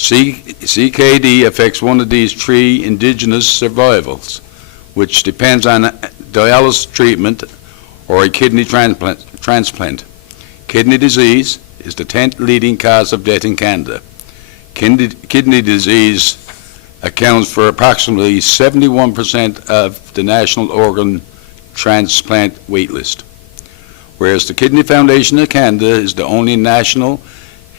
CKD affects one of these three indigenous survivals, which depends on dialysis treatment or a kidney transplant. Kidney disease is the 10th leading cause of death in Canada. Kidney disease accounts for approximately 71% of the national organ transplant waitlist, whereas the Kidney Foundation of Canada is the only national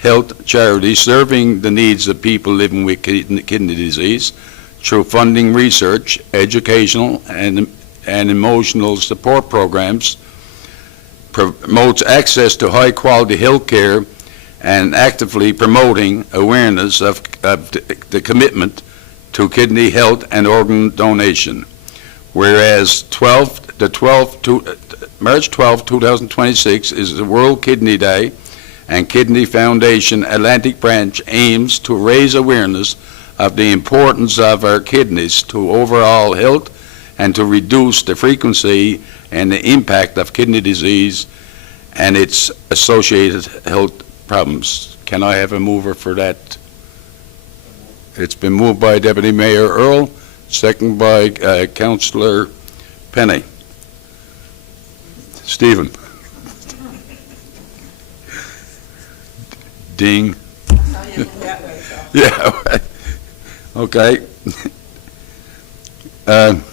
health charity serving the needs of people living with kidney disease through funding research, educational, and emotional support programs, promotes access to high-quality health care, and actively promoting awareness of the commitment to kidney health and organ donation. Whereas March 12, 2026 is the World Kidney Day, and Kidney Foundation Atlantic Branch aims to raise awareness of the importance of our kidneys to overall health and to reduce the frequency and the impact of kidney disease and its associated health problems. Can I have a mover for that? It's been moved by Deputy Mayor Earl, second by Councillor Penny. Stephen. Ding. Yeah. Okay.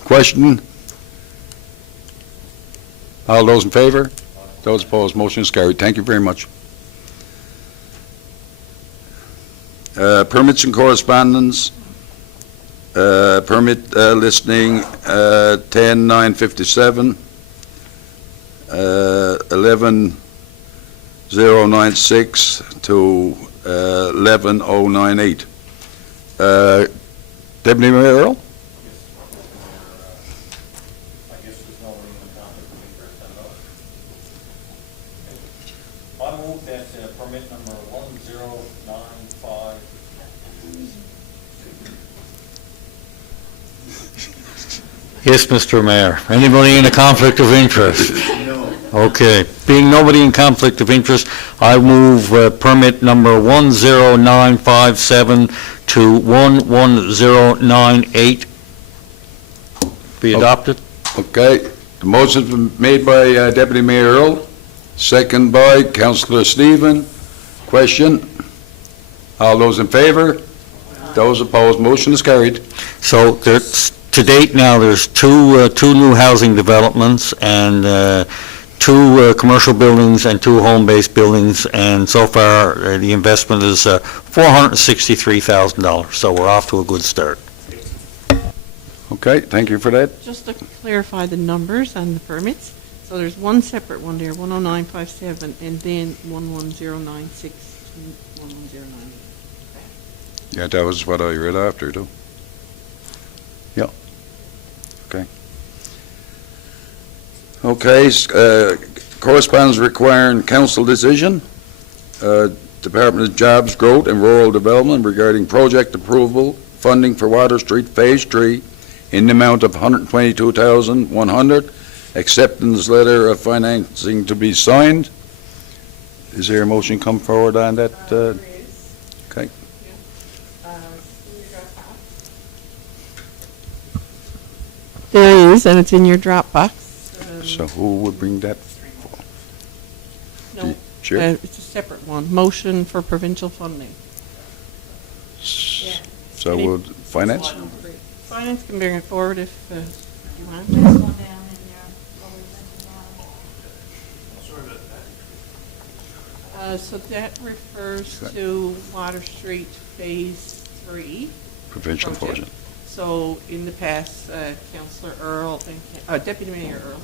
Question? All those in favor? Those opposed? Motion is carried. Thank you very much. Permits and correspondence. Permit listing 10-957, 11-096 to 11-098. Deputy Mayor Earl? I move that permit number 1095. Yes, Mr. Mayor. Anybody in a conflict of interest? No. Okay. Being nobody in conflict of interest, I move permit number 10957 to 11098 be adopted. Okay. The motion's been made by Deputy Mayor Earl, second by Councillor Stephen. Question? All those in favor? Those opposed? Motion is carried. So there's, to date now, there's two new housing developments and two commercial buildings and two home-based buildings, and so far the investment is $463,000. So we're off to a good start. Okay, thank you for that. Just to clarify the numbers on the permits, so there's one separate one there, 10957, and then 11096 to 11098. Yeah, that was what I read after, too. Yeah. Okay. Okay, correspondence requiring council decision. Department of Jobs, Growth and Rural Development regarding project approval, funding for Water Street Phase 3 in the amount of $122,100. Acceptance letter of financing to be signed. Is there a motion come forward on that? Okay. There is, and it's in your Dropbox. So who would bring that forward? No, Chair? it's a separate one. Motion for provincial funding. So would finance? Finance can bring it forward if you want. So that refers to Water Street Phase 3. Provincial project. portion. So in the past, Councillor Earl, and Deputy Mayor Earl,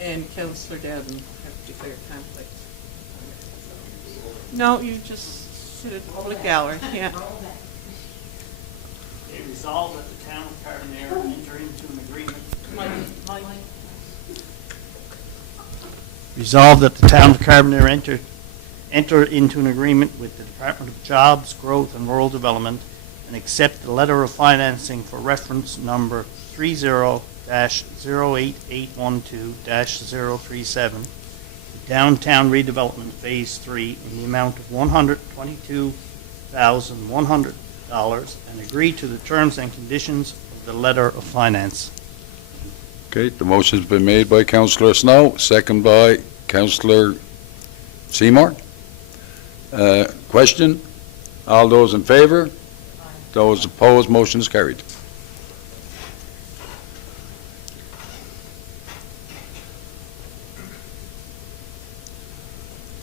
and Councillor Dowden have declared conflict. No, you just sit at the public gallery, yeah. It resolved that the town of Carbonear enter into an agreement. Resolved that the town of Carbonear enter into an agreement with the Department of Jobs, Growth and Rural Development and accept the letter of financing for reference number 30-08812-037, Downtown Redevelopment Phase 3 in the amount of $122,100 $100,100 and agree to the terms and conditions of the letter of finance. Okay, the motion's been made by Councillor Snow, second by Councillor Seymour. Question? All those in favor? Those opposed, motion is carried.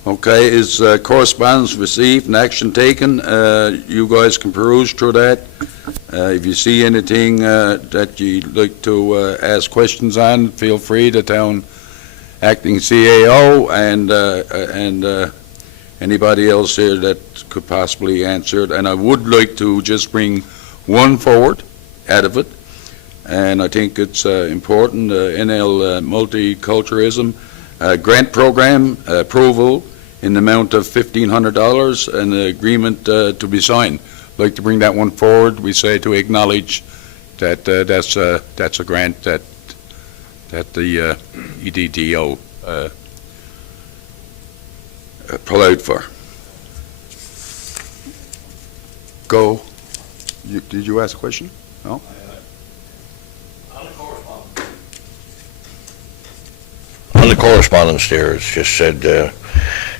Okay, is correspondence received and action taken? You guys can peruse through that. If you see anything that you'd like to ask questions on, feel free. The town acting CAO and anybody else here that could possibly answer it. And I would like to just bring one forward out of it, and I think it's important. NL Multiculturalism grant program approval in the amount of $1,500 and the agreement to be signed. I'd like to bring that one forward. We say to acknowledge that that's a grant that the EDTO applied for. Go. Did you ask a question? No? On the correspondence there, it's just said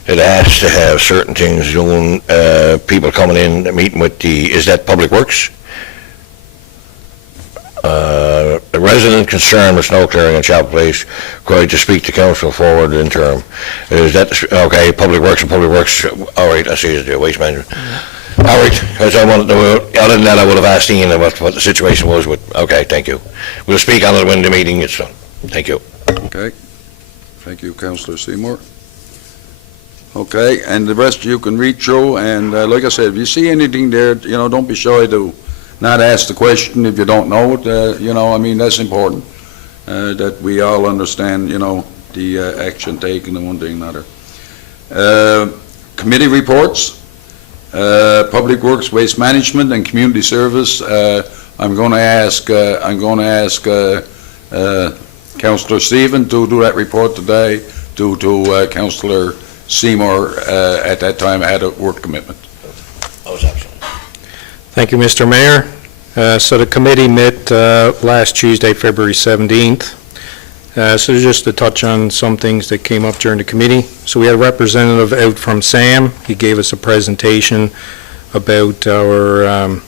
it has to have certain things doing, people coming in, meeting with is that Public Works? A resident concerned with snow clearing in Chapel Place, going to speak to council forward in term. Is that, okay, Public Works, all right, I see it there, Waste Management. All right, because I wanted to, other than that, I would have asked Ian what the situation was with, okay, thank you. We'll speak on it when the meeting is done. Thank you. Okay. Thank you, Councillor Seymour. Okay, and the rest you can read through, and like I said, if you see anything there, don't be shy to not ask the question if you don't know it. I mean, that's important, that we all understand, the action taken and one thing and another. Committee reports, Public Works, Waste Management, and Community Service. I'm going to ask Councillor Stephen to do that report today, due to Councillor Seymour at that time had a work commitment. I was absent. Thank you, Mr. Mayor. So the committee met last Tuesday, February 17th. So just to touch on some things that came up during the committee. So we had a representative out from SAM. He gave us a presentation about our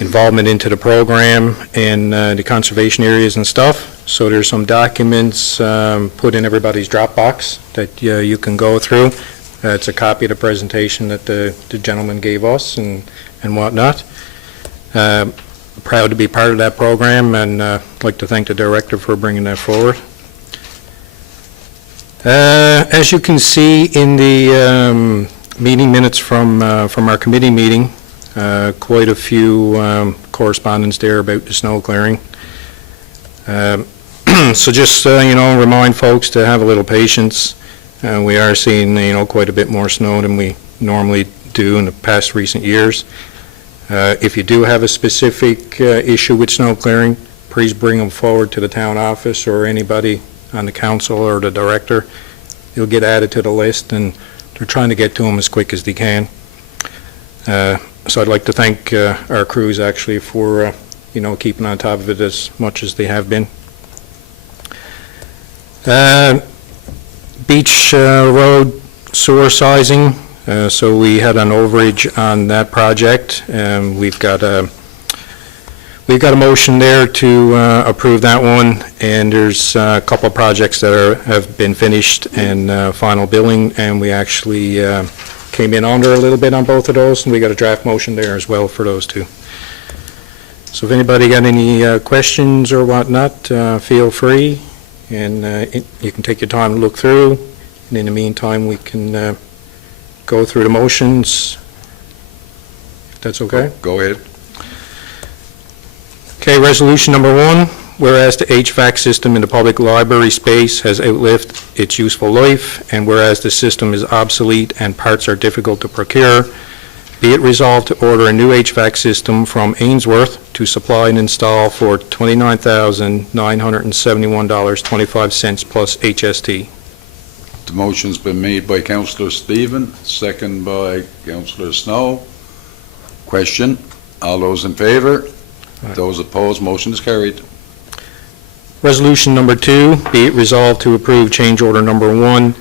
involvement into the program and the conservation areas and stuff. So there's some documents put in everybody's Dropbox that you can go through. It's a copy of the presentation that the gentleman gave us and whatnot. Proud to be part of that program, and I'd like to thank the director for bringing that forward. As you can see in the meeting minutes from our committee meeting, quite a few correspondence there about the snow clearing. So just, remind folks to have a little patience. We are seeing, quite a bit more snow than we normally do in the past recent years. If you do have a specific issue with snow clearing, please bring them forward to the town office or anybody on the council or the director. They'll get added to the list, and they're trying to get to them as quick as they can. So I'd like to thank our crews actually for, keeping on top of it as much as they have been. Beach Road sewer sizing. So we had an overage on that project. We've got a motion there to approve that one, and there's a couple of projects that have been finished and final billing, and we actually came in under a little bit on both of those, and we got a draft motion there as well for those two. So if anybody got any questions or whatnot, feel free, and you can take your time to look through, and in the meantime we can go through the motions, if that's okay. Go ahead. Okay, resolution number 1, whereas the HVAC system in the public library space has outlived its useful life, and whereas the system is obsolete and parts are difficult to procure, be it resolved to order a new HVAC system from Ainsworth to supply and install for $29,971.25 plus HST. The motion's been made by Councillor Stephen, second by Councillor Snow. Question? All those in favor? Aye. Those opposed, motion is carried. Resolution number 2, be it resolved to approve change order number 1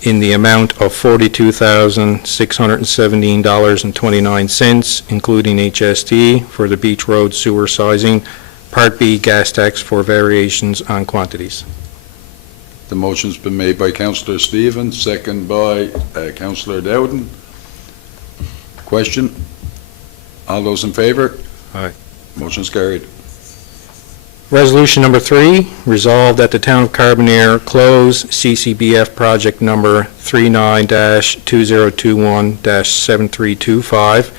in the amount of $42,617.29, including HST, for the Beach Road sewer sizing, Part B gas tax for variations on quantities. The motion's been made by Councillor Stevens, second by Councillor Dowden. Question? All those in favor? Aye. Motion's carried. Resolution number 3, resolved that the Town of Carbonear close CCBF project number 39-2021-7325,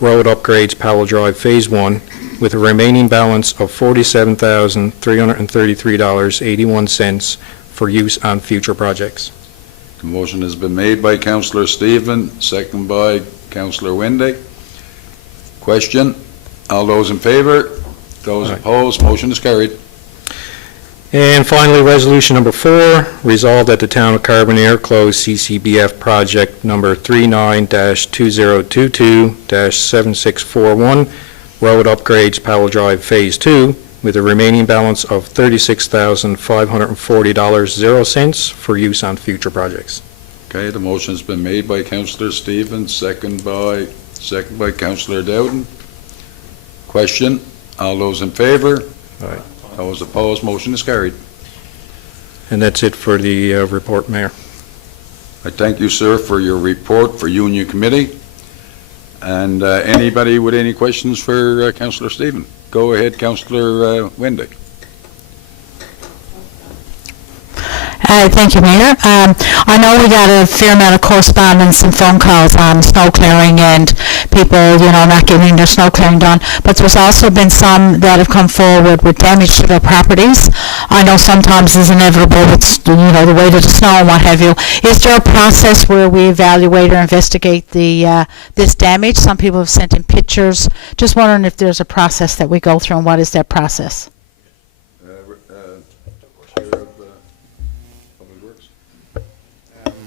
road upgrades Powell Drive Phase 1, with a remaining balance of $47,333.81 for use on future projects. The motion has been made by Councillor Stevens, second by Councillor Windy. Question? All those in favor? Those Aye. opposed, motion is carried. And finally, resolution number 4, resolved that the Town of Carbonear close CCBF project number 39-2022-7641, road upgrades Powell Drive Phase 2, with a remaining balance of $36,540.00 for use on future projects. Okay, the motion's been made by Councillor Stevens, second by Councillor Dowden. Question? All those in favor? Aye. Those opposed, motion is carried. And that's it for the report, Mayor. I thank you, sir, for your report for Union Committee. And anybody with any questions for Councillor Stevens? Go ahead, Councillor Windy. Thank you, Mayor. I know we got a fair amount of correspondence and phone calls on snow clearing and people, not getting their snow clearing done, but there's also been some that have come forward with damage to their properties. I know sometimes it's inevitable with, the weight of the snow and what have you. Is there a process where we evaluate or investigate this damage? Some people have sent in pictures. Just wondering if there's a process that we go through, and what is that process?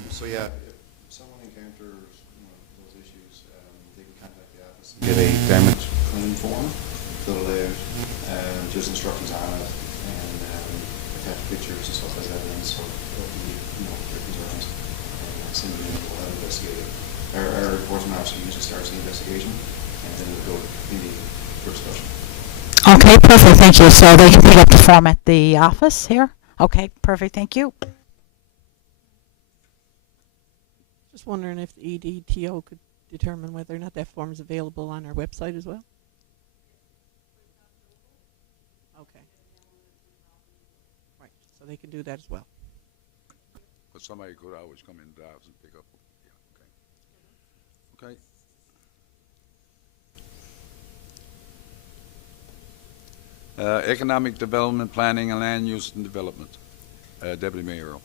So yeah, if someone encounters those issues, they can contact the office and get a damage claim form filled out, just instructions on it, and attach pictures and stuff as evidence, so there'll be their concerns, and send it in, we'll have it investigated. Our enforcement officer usually starts the investigation, and then we'll go in for discussion. Okay, perfect, thank you. So they can pick up the form at the office here? Okay, perfect, thank you. Just wondering if the EDTO could determine whether or not that form is available on our website as well? Okay. Right, so they can do that as well. But somebody could always come in the house and pick up. Yeah, okay. Economic Development, Planning and Land Use and Development. Deputy Mayor.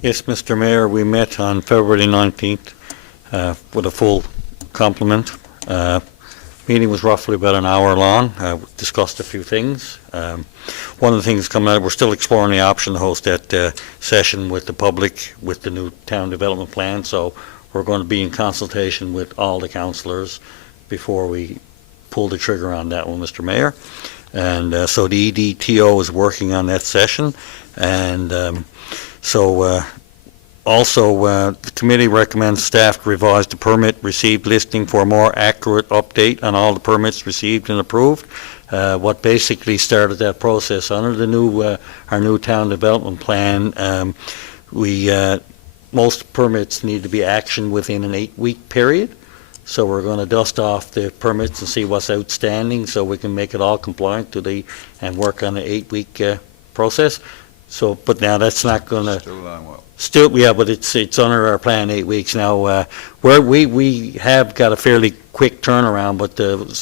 Yes, Mr. Mayor, we met on February 19th with a full complement. Meeting was roughly about an hour long. We discussed a few things. One of the things coming out, we're still exploring the option to host that session with the public with the new town development plan. So we're going to be in consultation with all the councillors before we pull the trigger on that one, Mr. Mayor. And so the EDTO is working on that session. And also, the committee recommends staff to revise the permit received listing for a more accurate update on all the permits received and approved. What basically started that process under the our new town development plan, most permits need to be actioned within an 8-week period. So we're going to dust off the permits and see what's outstanding so we can make it all compliant and work on the 8-week process. So, but now that's not going to Still on well. but it's under our plan 8 weeks now. Where we have got a fairly quick turnaround, but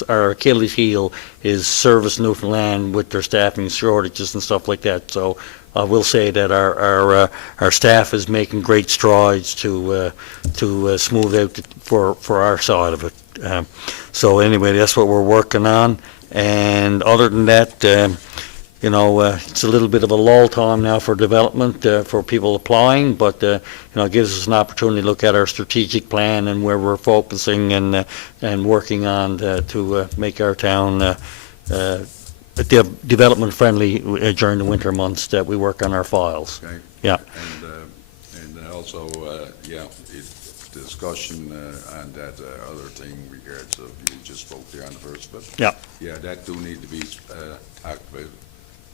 our Achilles heel is Service Newfoundland with their staffing shortages and stuff like that. So I will say that our staff is making great strides to smooth out for our side of it. So anyway, that's what we're working on. And other than that, it's a little bit of a lull time now for development, for people applying, but, it gives us an opportunity to look at our strategic plan and where we're focusing and working on to make our town development friendly during the winter months that we work on our files. Okay. Yeah. And also, the discussion on that other thing regards of, you just spoke there on the first, but. Yeah. Yeah, that do need to be talked about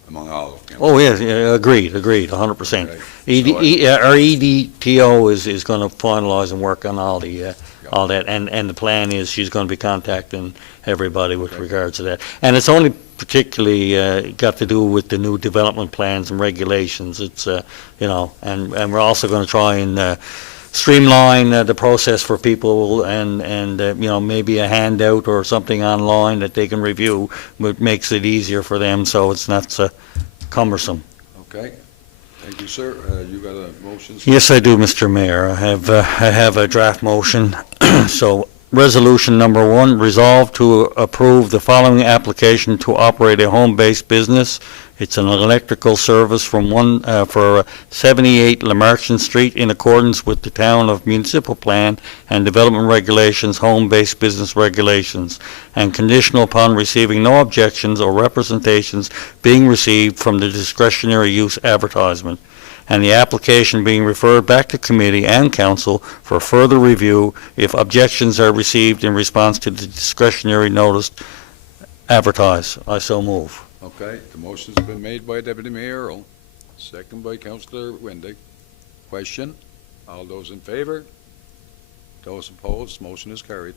among all of them. Oh, yes, yeah, agreed, 100%. Okay. Our EDTO is going to finalize and work on all that, and the plan is she's going to be contacting everybody with regards to that. And it's only particularly got to do with the new development plans and regulations. It's, and we're also going to try and streamline the process for people and maybe a handout or something online that they can review, which makes it easier for them so it's not so cumbersome. Okay. Thank you, sir. You got a motion? Yes, I do, Mr. Mayor. I have a draft motion. So, resolution number 1, resolve to approve the following application to operate a home-based business. It's an electrical service for 78 Lamarchon Street in accordance with the Town of Municipal Plan and Development Regulations, home-based business regulations, and conditional upon receiving no objections or representations being received from the discretionary use advertisement, and the application being referred back to committee and council for further review if objections are received in response to the discretionary notice advertised. I so move. Okay, the motion's been made by Deputy Mayor Earl, second by Councillor Wendig. Question? All those in favor? Those opposed? Motion is carried.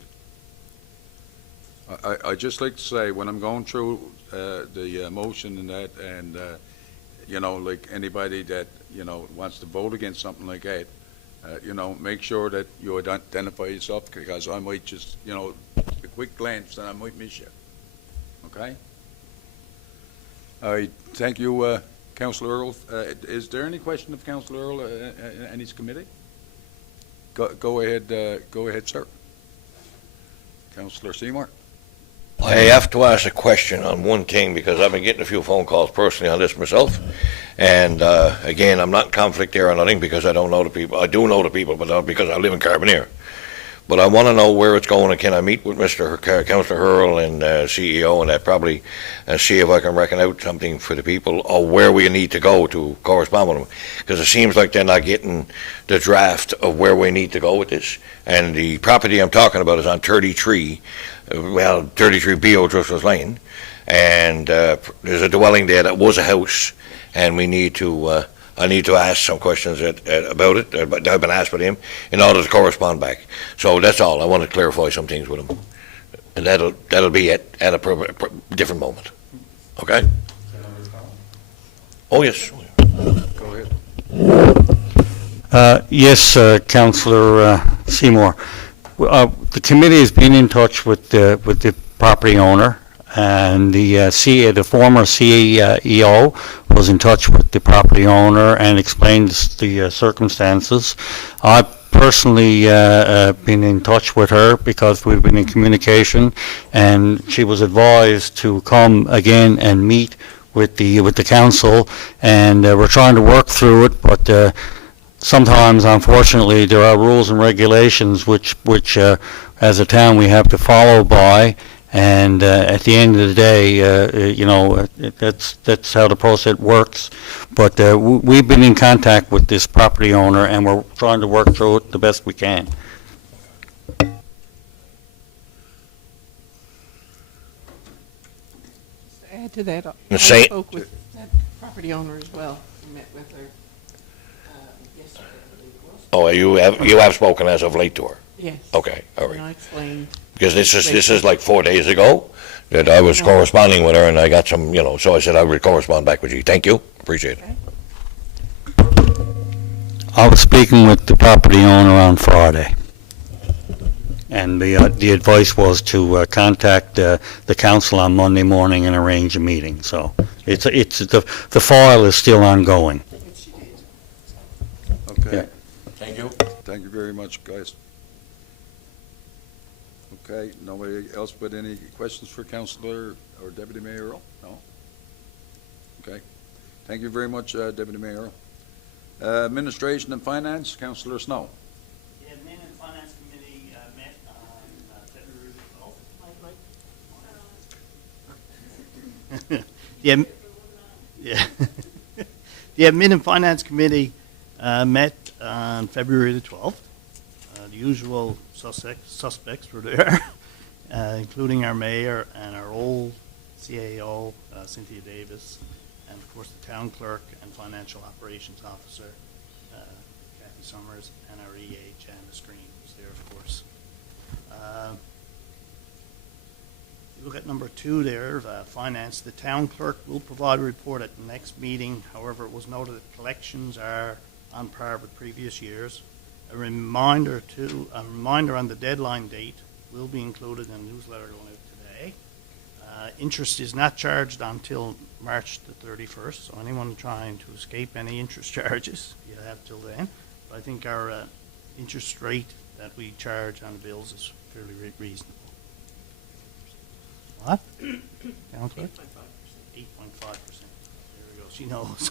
I just like to say, when I'm going through the motion and that, and like anybody that wants to vote against something like that, make sure that you identify yourself, because I might just, a quick glance and I might miss you. Okay? All right, thank you, Councillor Earl. Is there any question of Councillor Earl and his committee? Go ahead, sir. Councillor Seymour. I have to ask a question on one thing, because I've been getting a few phone calls personally on this myself. And again, I'm not in conflict there or nothing, because I don't know the people. I do know the people, but not because I live in Carbonear. But I want to know where it's going, and can I meet with Councillor Hurl and CEO and that, probably see if I can reckon out something for the people, or where we need to go to correspond with them. Because it seems like they're not getting the draft of where we need to go with this. And the property I'm talking about is on 33 B. O'Driscoll's Lane. And there's a dwelling there that was a house, and we need to I need to ask some questions about it, that have been asked by him, in order to correspond back. So that's all. I want to clarify some things with him. And that'll be it at a different moment. Okay? Oh, yes. Go ahead. Yes, Councillor Seymour. The committee has been in touch with the property owner, and the former CEO was in touch with the property owner and explained the circumstances. I personally been in touch with her because we've been in communication, and she was advised to come again and meet with the council, and we're trying to work through it, but sometimes, unfortunately, there are rules and regulations which as a town we have to follow by. And at the end of the day, that's how the process works. But we've been in contact with this property owner, and we're trying to work through it the best we can. To add to that, I Say- spoke with that property owner as well. I met with her yesterday, I believe it was. Oh, you have spoken as of late to her? Yes. Okay, all And right. I explained. Because this is like 4 days ago that I was corresponding with her, and I got some, so I said I would correspond back with you. Thank you, appreciate it. I was speaking with the property owner on Friday, and the advice was to contact the council on Monday morning and arrange a meeting. So the file is still ongoing. Yes, she did. Okay. Yeah. Thank you. Thank you very much, guys. Okay, nobody else but any questions for Councillor or Deputy Mayor Earl? No? Okay. Thank you very much, Deputy Mayor. Administration and Finance, Councillor Snow. The Admin and Finance Committee met on February the 12th. Yeah. The Admin and Finance Committee met on February the 12th. The usual suspects were there, including our mayor and our old CAO, Cynthia Davis, and of course the town clerk and financial operations officer, Kathy Summers, and our EA, Janice Green, was there, of course. If you look at number 2 there, finance, the town clerk will provide a report at the next meeting. However, it was noted that collections are on par with previous years. A reminder on the deadline date will be included in the newsletter going out today. Interest is not charged until March the 31st, so anyone trying to escape any interest charges, you have till then. But I think our interest rate that we charge on the bills is fairly reasonable. What? Councillor? 8.5%. 8.5%. There we go, she knows.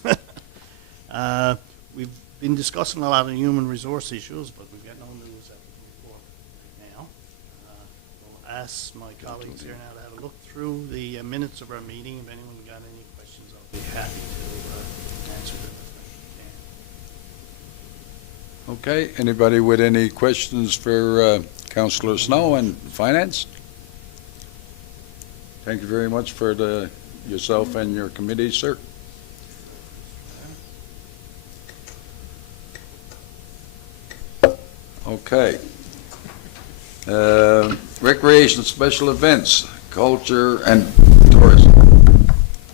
We've been discussing a lot of human resource issues, but we've got no news at the report right now. I'll ask my colleagues here now to have a look through the minutes of our meeting. If anyone got any questions, I'll be happy to answer them as best Okay, anybody with any questions for Councillor Snow and Finance? Thank you very much for yourself and your committee, sir. Okay. Recreation, special events, culture, and tourism.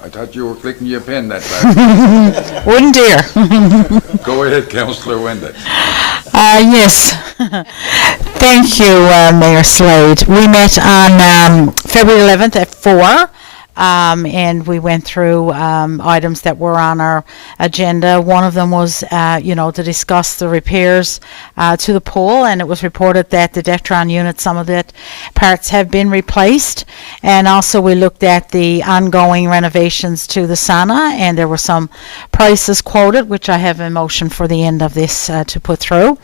I thought you were clicking your pen that time. Wouldn't dare. Go ahead, Councillor Wendy. Yes. Thank you, Mayor Slade. We met on February 11th at 4, and we went through items that were on our agenda. One of them was, to discuss the repairs to the pool, and it was reported that the Dectron unit, some of the parts have been replaced. And also we looked at the ongoing renovations to the sauna, and there were some prices quoted, which I have a motion for the end of this to put through.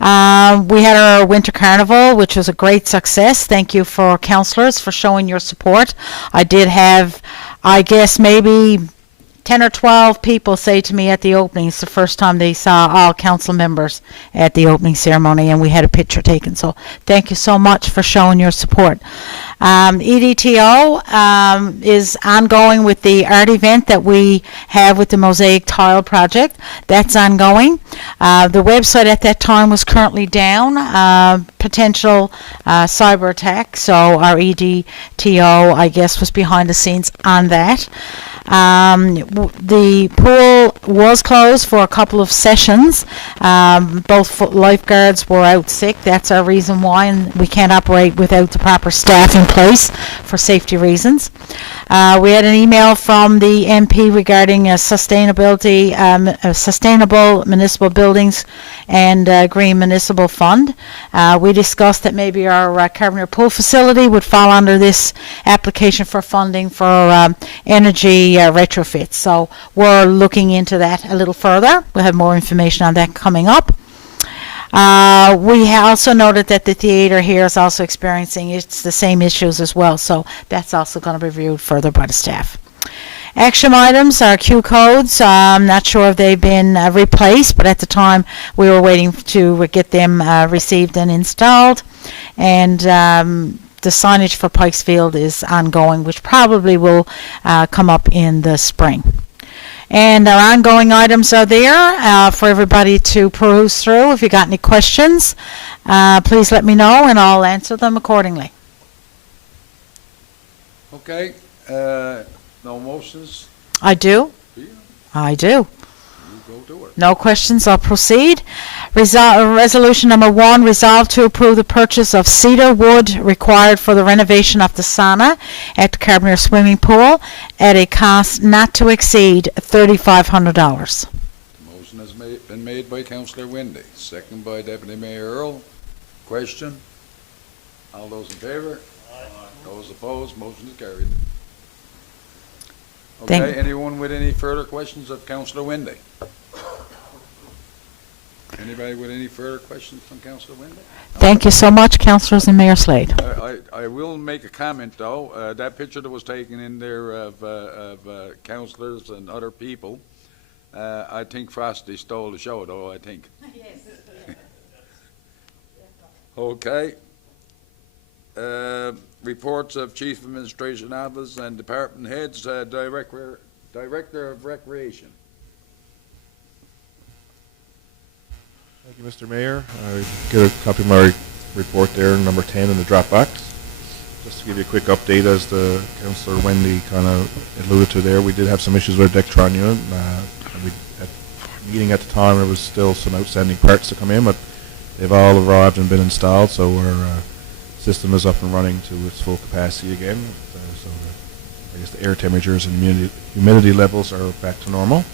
We had our winter carnival, which was a great success. Thank you for councillors for showing your support. I did have, I guess, maybe 10 or 12 people say to me at the opening, it's the first time they saw all council members at the opening ceremony, and we had a picture taken. So thank you so much for showing your support. EDTO is ongoing with the art event that we have with the Mosaic Tile Project. That's ongoing. The website at that time was currently down, potential cyber attack, so our EDTO, I guess, was behind the scenes on that. The pool was closed for a couple of sessions. Both lifeguards were out sick. That's our reason why, and we can't operate without the proper staff in place for safety reasons. We had an email from the MP regarding sustainability, sustainable municipal buildings and green municipal fund. We discussed that maybe our Carbonear pool facility would fall under this application for funding for energy retrofits. So we're looking into that a little further. We'll have more information on that coming up. We also noted that the theater here is also experiencing the same issues as well, so that's also going to be reviewed further by the staff. Action items are Q codes. I'm not sure if they've been replaced, but at the time we were waiting to get them received and installed. And the signage for Pikesfield is ongoing, which probably will come up in the spring. And our ongoing items are there for everybody to peruse through. If you got any questions, please let me know and I'll answer them accordingly. Okay, no motions? I do. Yeah. I do. You go to it. No questions, I'll proceed. Resolution number 1, resolve to approve the purchase of cedar wood required for the renovation of the sauna at the Carbonear swimming pool at a cost not to exceed $3,500. The motion has been made by Councillor Wendy, second by Deputy Mayor Earl. Question? All those in favor? Aye. Those opposed, motion is carried. Thank- Okay, anyone with any further questions of Councillor Wendy? Anybody with any further questions from Councillor Wendy? Thank you so much, councillors and Mayor Slade. I will make a comment, though. That picture that was taken in there of councillors and other people, I think Frosty stole the show, though, I think. Yes. Okay. Reports of Chief Administration Office and Department Heads, Director of Recreation. Thank you, Mr. Mayor. I get a copy of my report there, number 10 in the Dropbox. Just to give you a quick update, as the Councillor Wendy kind of alluded to there, we did have some issues with our Dectron unit. At the meeting at the time, there was still some outstanding parts to come in, but they've all arrived and been installed, so our system is up and running to its full capacity again. I guess the air temperatures and humidity levels are back to normal.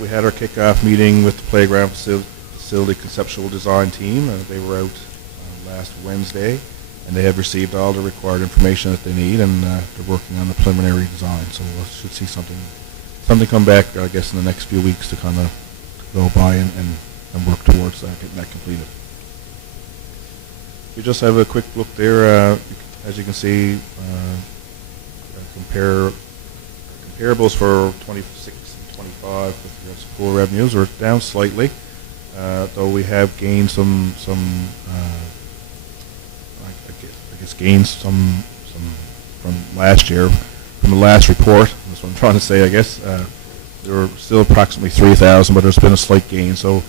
We had our kickoff meeting with the playground facility conceptual design team. They were out last Wednesday, and they have received all the required information that they need, and they're working on the preliminary design. So we should see something come back, I guess, in the next few weeks to kind of go by and work towards getting that completed. We just have a quick look there. As you can see, comparables for 26 and 25 with regards to pool revenues are down slightly, though we have gained some gained some from last year, from the last report. That's what I'm trying to say, I guess. There were still approximately 3,000, but there's been a slight gain. So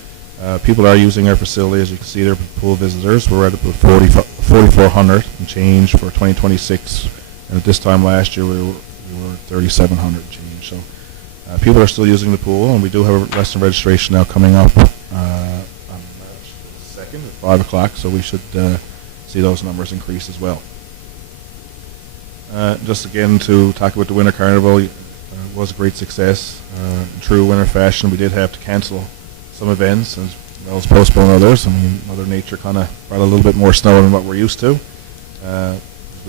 people are using our facility. As you can see there, pool visitors. We're at about 4,400 and change for 2026. And at this time last year, we were 3,700 and change. So people are still using the pool, and we do have a lesson registration now coming up on March 2nd at 5 o'clock. So we should see those numbers increase as well. Just again to talk about the Winter Carnival, it was a great success. In true winter fashion, we did have to cancel some events as well as postpone others. I mean, Mother Nature kind of brought a little bit more snow than what we're used to. For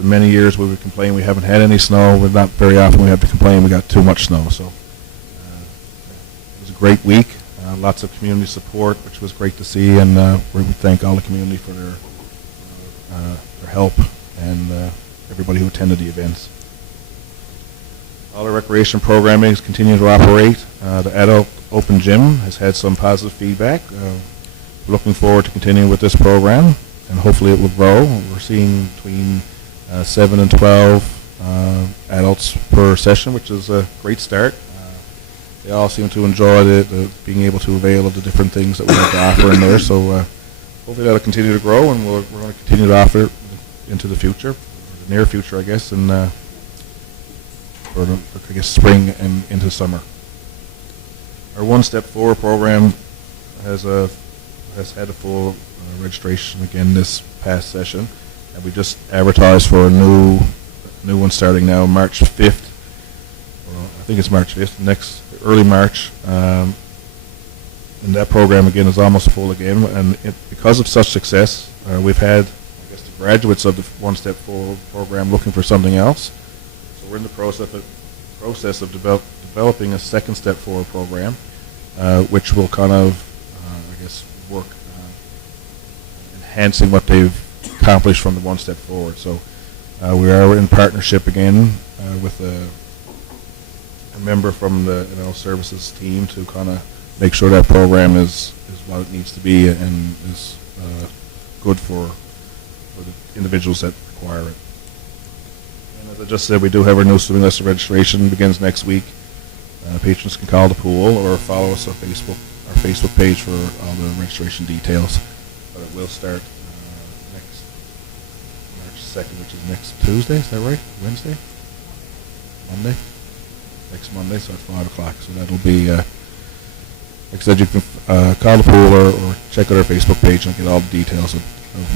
many years we would complain we haven't had any snow, but not very often we have to complain we got too much snow. So it was a great week. Lots of community support, which was great to see, and we would thank all the community for their help and everybody who attended the events. All our recreation programming is continuing to operate. The adult open gym has had some positive feedback. We're looking forward to continuing with this program, and hopefully it will grow. We're seeing between 7 and 12 adults per session, which is a great start. They all seem to enjoy the being able to avail of the different things that we have to offer in there. So hopefully that'll continue to grow, and we're going to continue to offer it into the future, or the near future, I guess, and for the, I guess, spring and into summer. Our One Step Forward program has had a full registration again this past session, and we just advertised for a new one starting now March 5th. Well, I think it's March 5th, early March. And that program again is almost full again, and because of such success, we've had, I guess, the graduates of the One Step Forward program looking for something else. So we're in the process of developing a second Step Forward program, which will kind of, I guess, work enhancing what they've accomplished from the One Step Forward. So we are in partnership again with a member from the services team to kind of make sure that program is what it needs to be and is good for the individuals that require it. And as I just said, we do have our new swimming lesson registration begins next week. Patrons can call the pool or follow us on Facebook, our Facebook page for all the registration details. But it will start next March 2nd, which is next Tuesday. Is that right? Wednesday? Monday? Next Monday, so at 5 o'clock. So that'll be, like I said, you can call the pool or check out our Facebook page and get all the details of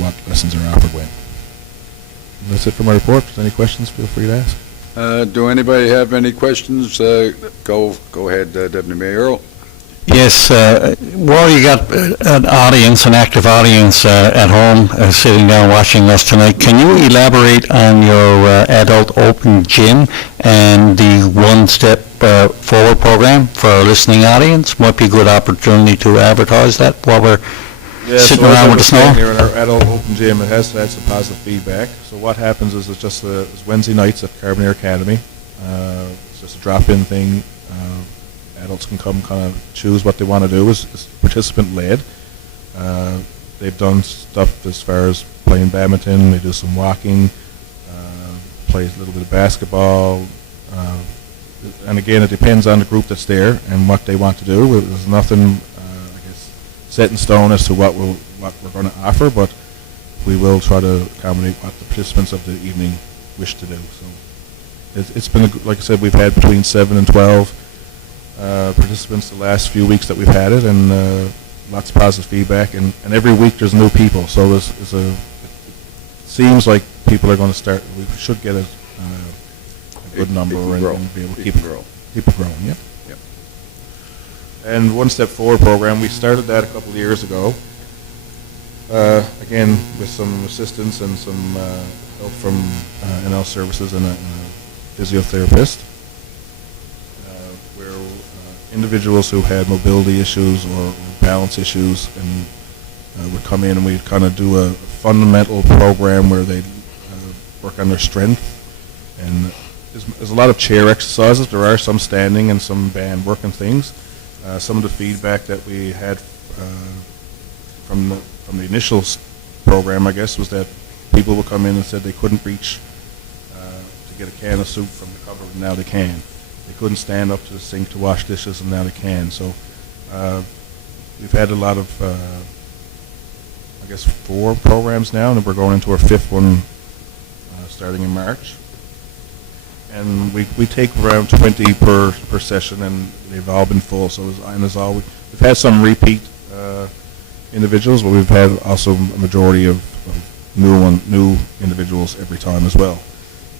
what lessons are offered when. And that's it for my report. If there's any questions, feel free to ask. Do anybody have any questions? Go ahead, Deputy Mayor Earl. Yes, well, you got an audience, an active audience at home sitting down watching us tonight. Can you elaborate on your adult open gym and the One Step Forward program for our listening audience? Might be a good opportunity to advertise that while we're sitting around with the snow. Here in our adult open gym, it has had some positive feedback. So what happens is it's just it's Wednesday nights at Carbonear Academy. It's just a drop-in thing. Adults can come kind of choose what they want to do. It's participant-led. They've done stuff as far as playing badminton. They do some walking, play a little bit of basketball. And again, it depends on the group that's there and what they want to do. There's nothing, I guess, set in stone as to what we're going to offer, but we will try to accommodate what the participants of the evening wish to do. So it's been, like I said, we've had between 7 and 12 participants the last few weeks that we've had it, and lots of positive feedback, and every week there's new people, so it seems like people are going to start, we should get a good number and be able to keep it growing. Yep. And One Step Forward program, we started that a couple of years ago, again with some assistance and some help from NL Services and a physiotherapist, where individuals who had mobility issues or balance issues and would come in, and we'd kind of do a fundamental program where they'd work on their strength. And there's a lot of chair exercises. There are some standing and some band work and things. Some of the feedback that we had from the initial program, I guess, was that people would come in and said they couldn't reach to get a can of soup from the cupboard, and now they can. They couldn't stand up to the sink to wash dishes, and now they can. So we've had a lot of, I guess, 4 programs now, and we're going into our 5th one starting in March. And we take around 20 per session, and they've all been full. So we've had some repeat individuals, but we've had also a majority of new individuals every time as well.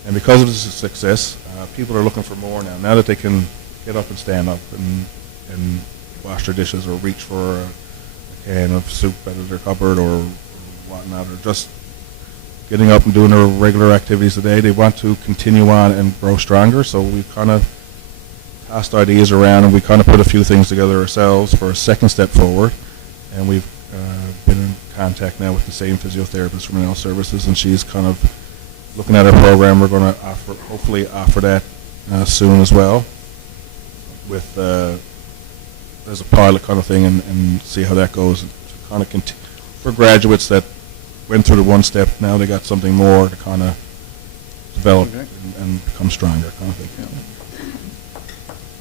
And because of this success, people are looking for more now. Now that they can get up and stand up and wash their dishes or reach for a can of soup out of their cupboard or whatnot, or just getting up and doing their regular activities today, they want to continue on and grow stronger. So we've kind of passed ideas around, and we kind of put a few things together ourselves for a second step forward. And we've been in contact now with the same physiotherapist from NL Services, and she's kind of looking at our program. We're going to hopefully offer that soon as well, with as a pilot kind of thing, and see how that goes. Kind of for graduates that went through the one step, now they got something more to kind of develop and become stronger, kind of thing. Yeah.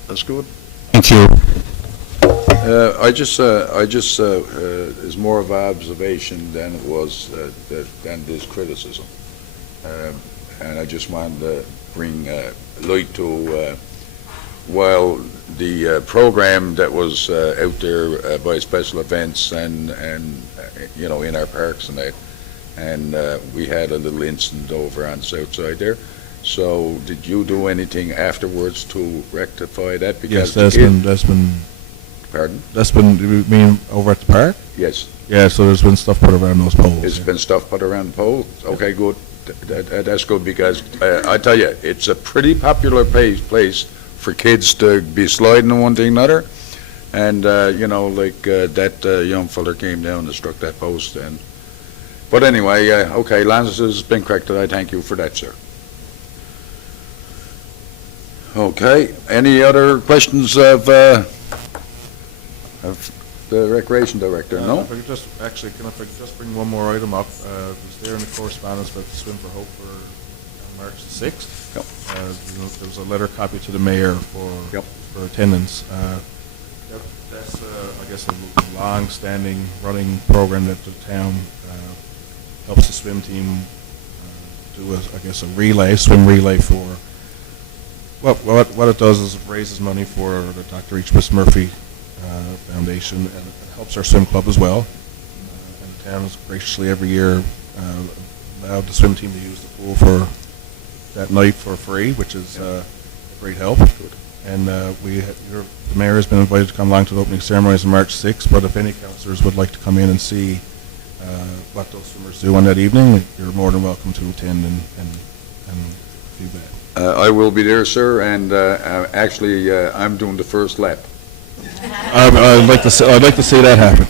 That's good. Thank you. I just is more of an observation than it was than this criticism, and I just wanted to bring light to while the program that was out there by special events and in our parks and that, and we had a little incident over on the south side there. So did you do anything afterwards to rectify that? Yes, that's been. Pardon? That's been, you mean over at the park? Yes. Yeah, so there's been stuff put around those poles. There's been stuff put around the poles? Okay, good. That's good, because I tell you, it's a pretty popular place for kids to be sliding on one thing or another. And, that young fella came down and struck that post. But anyway, okay, Lance has been corrected. I thank you for that, sir. Okay, any other questions of the Recreation Director? No? If I could just bring one more item up. It was there in the correspondence about the Swim for Hope for March the 6th. Yep. There was a letter copied to the mayor for attendance. That's, I guess, a long-standing running program that the town helps the swim team do, a swim relay for. What it does is it raises money for the Dr. H. Murphy Foundation, and it helps our swim club as well. And the town has graciously every year allowed the swim team to use the pool for that night for free, which is a great help. And the mayor has been invited to come along to the opening ceremonies on March 6th, but if any councillors would like to come in and see what those swimmers do on that evening, you're more than welcome to attend and do that. I will be there, sir, and actually, I'm doing the first lap. I'd like to see that happen.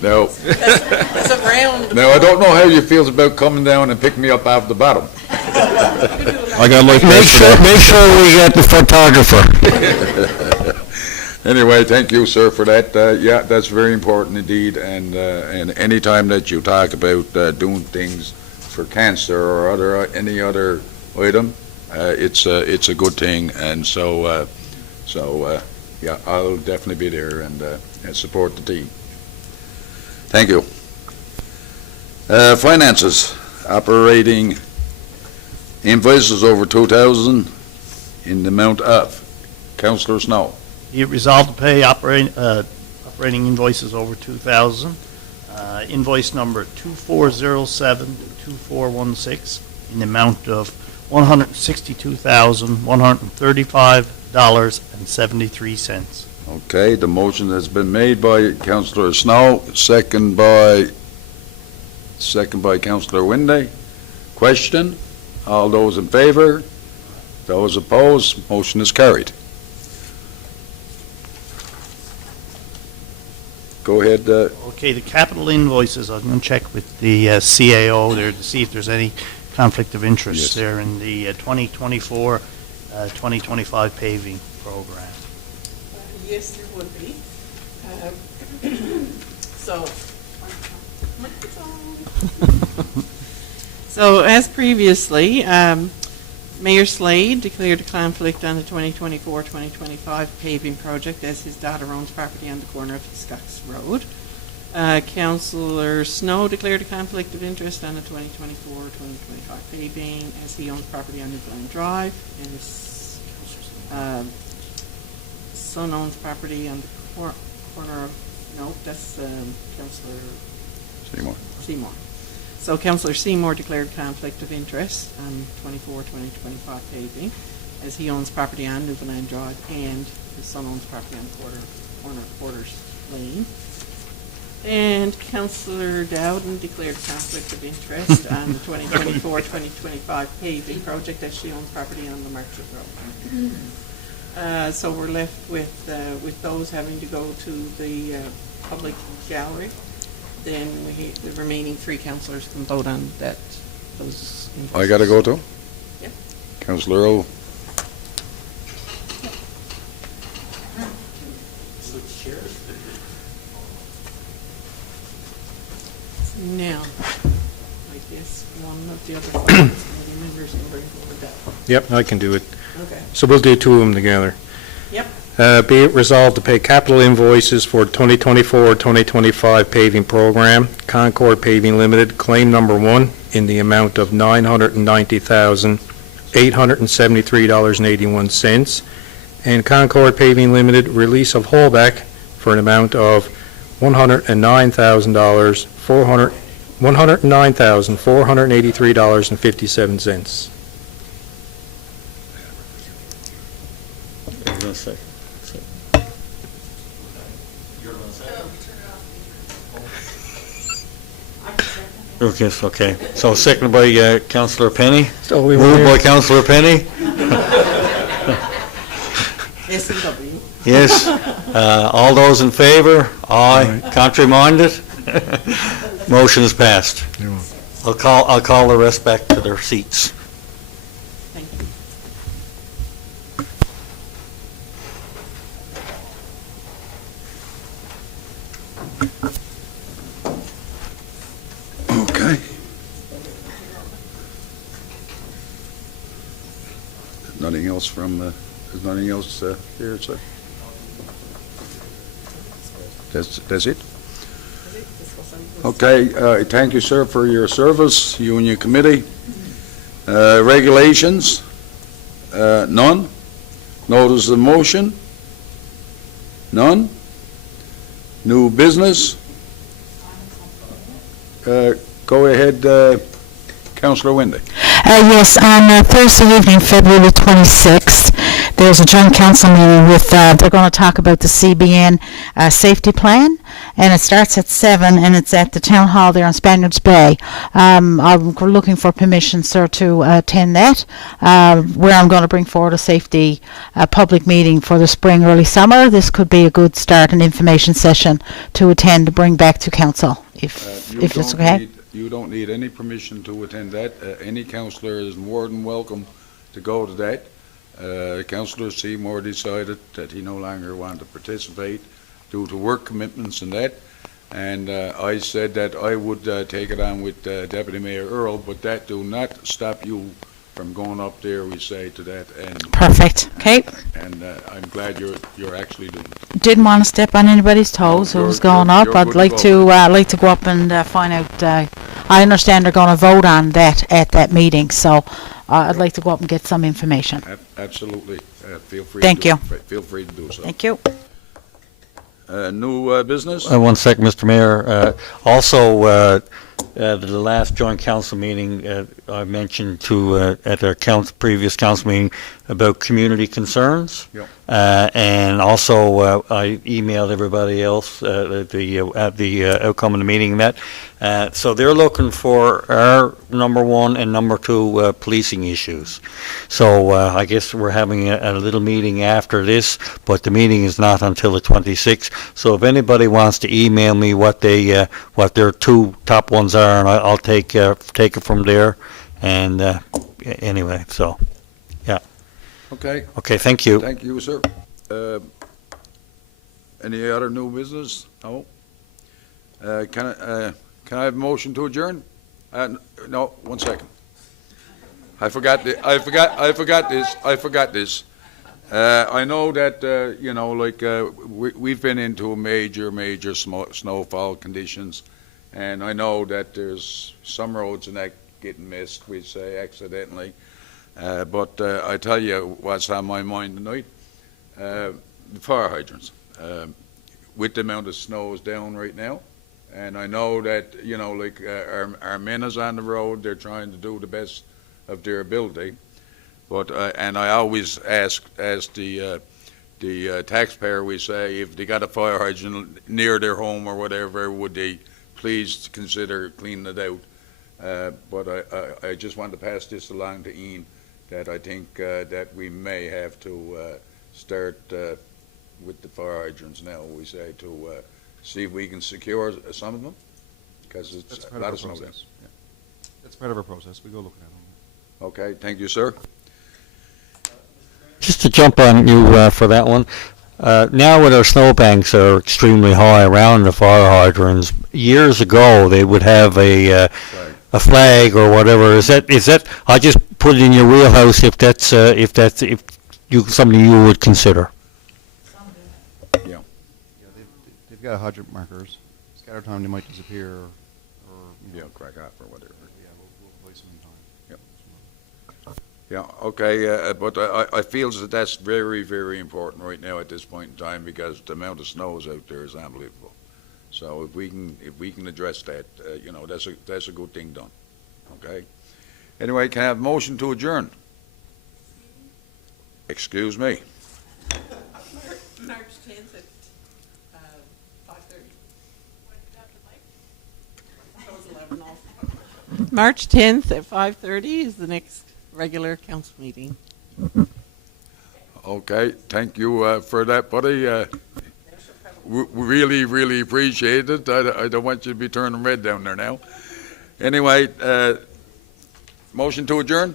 No. That's a round. Now, I don't know how you feel about coming down and picking me up off the bottom. I got like Make sure we get the photographer. Anyway, thank you, sir, for that. Yeah, that's very important indeed, and any time that you talk about doing things for cancer or any other item, it's a good thing, and so yeah, I'll definitely be there and support the team. Thank you. Finances, operating invoices over 2,000 in the amount of. Councillor Snow. Be it resolved to pay operating invoices over 2,000. Invoice number 2407-2416 in the amount of $162,135.73. Okay, the motion has been made by Councillor Snow, second by Councillor Winday. Question? All those in favor? Those opposed? Motion is carried. Go ahead. Okay, the capital invoices, I'm going to check with the CAO there to see if there's any conflict of interest Yes. there in the 2024-2025 paving program. Yes, there would be. So, so as previously, Mayor Slade declared a conflict on the 2024-2025 paving project as his daughter owns property on the corner of Hiscox Road. Councillor Snow declared a conflict of interest on the 2024-2025 paving as he owns property on Newfoundland Drive, and his son owns property on the corner of, no, that's Councillor Seymour. So Councillor Seymour declared conflict of interest on 24-2025 paving as he owns property on Newfoundland Drive and his son owns property on the corner of Porter's Lane. And Councillor Dowden declared conflict of interest on the 2024-2025 paving project as she owns property on the Marchwood Road. So we're left with those having to go to the public gallery. Then the remaining three councillors can vote on those invoices. I got to go to? Yeah. Councillor Earl. Now, I guess one of the other finance committee members can bring forward that. Yep, I can do it. Okay. So we'll do two of them together. Yep. Be it resolved to pay capital invoices for 2024-2025 paving program, Concord Paving Limited, claim number 1, in the amount of $990,873.81, and Concord Paving Limited, release of holdback for an amount of $109,483.57. Okay. So seconded by Councillor Penny. So we Moved by Councillor Penny. S&W. Yes. All those in favor? Aye. Contrary minded? Motion is passed. I'll call the rest back to their seats. Thank you. Okay. Nothing else there's nothing else here, sir? That's it? Okay, thank you, sir, for your service, you and your committee. Regulations, none. Notice of motion, none. New business. Go ahead, Councillor Windy. Yes, on Thursday evening, February 26th, there's a joint council meeting with, they're going to talk about the CBN safety plan, and it starts at 7, and it's at the town hall there on Spaniards Bay. I'm looking for permission, sir, to attend that, where I'm going to bring forward a safety public meeting for the spring, early summer. This could be a good start, an information session to attend, to bring back to council, if it's okay. You don't need any permission to attend that. Any councillor is more than welcome to go to that. Councillor Seymour decided that he no longer wanted to participate due to work commitments and that. And I said that I would take it on with Deputy Mayor Earl, but that do not stop you from going up there, we say, to that. And Perfect. Okay. And I'm glad you're actually doing it. Didn't want to step on anybody's toes No, who's you're- going you're- up. you're I'd good like to go up and find out. I understand they're going to vote on that at that meeting, so I'd like to go up and get some information. Absolutely. Feel free. Thank you. Feel free to do so. Thank you. New business? One sec, Mr. Mayor. Also, the last joint council meeting, I mentioned at our previous council meeting about community concerns. Yep. And also, I emailed everybody else the outcome of the meeting met. So they're looking for our number 1 and number 2 policing issues. So I guess we're having a little meeting after this, but the meeting is not until the 26th. So if anybody wants to email me what their 2 top ones are, and I'll take it from there. And anyway, so yeah. Okay. Okay, thank you. Thank you, sir. Any other new business? No? Can I have a motion to adjourn? No, 1 second. I forgot this. I know that, we've been into major snowfall conditions, and I know that there's some roads and that getting missed, we say accidentally. But I tell you what's on my mind tonight, the fire hydrants. With the amount of snow is down right now, and I know that, our men is on the road, they're trying to do the best of their ability. But, and I always ask the taxpayer, we say, if they got a fire hydrant near their home or whatever, would they please consider cleaning it out? But I just want to pass this along to Ian, that I think that we may have to start with the fire hydrants now, we say, to see if we can secure some of them, because it's That's a part lot of of snow our there. process. That's part of our process. We go look at them. Okay, thank you, sir. Just to jump on you for that one, now when our snowbanks are extremely high around the fire hydrants, years ago they would have a flag or whatever. Is that? I just put it in your wheelhouse if something you would consider. Yeah, they've got hydrant markers. Scatter time, they might disappear, or Crack off or whatever. yeah, we'll place them in time. Yep. Yeah, okay, but I feel that that's very, very important right now at this point in time, because the amount of snows out there is unbelievable. So if we can address that, that's a good thing done. Okay. Anyway, can I have a motion to adjourn? Excuse me. March 10th at 5:30. That was 11 off. March 10th at 5:30 is the next regular council meeting. Okay, thank you for that, buddy. Really, really appreciate it. I don't want you to be turning red down there now. Anyway, motion to adjourn?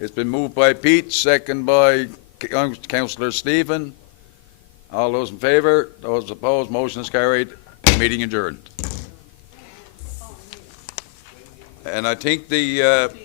It's been moved by Pete, second by Councillor Stephen. All those in favor, those opposed, motion is carried, meeting adjourned. And I think the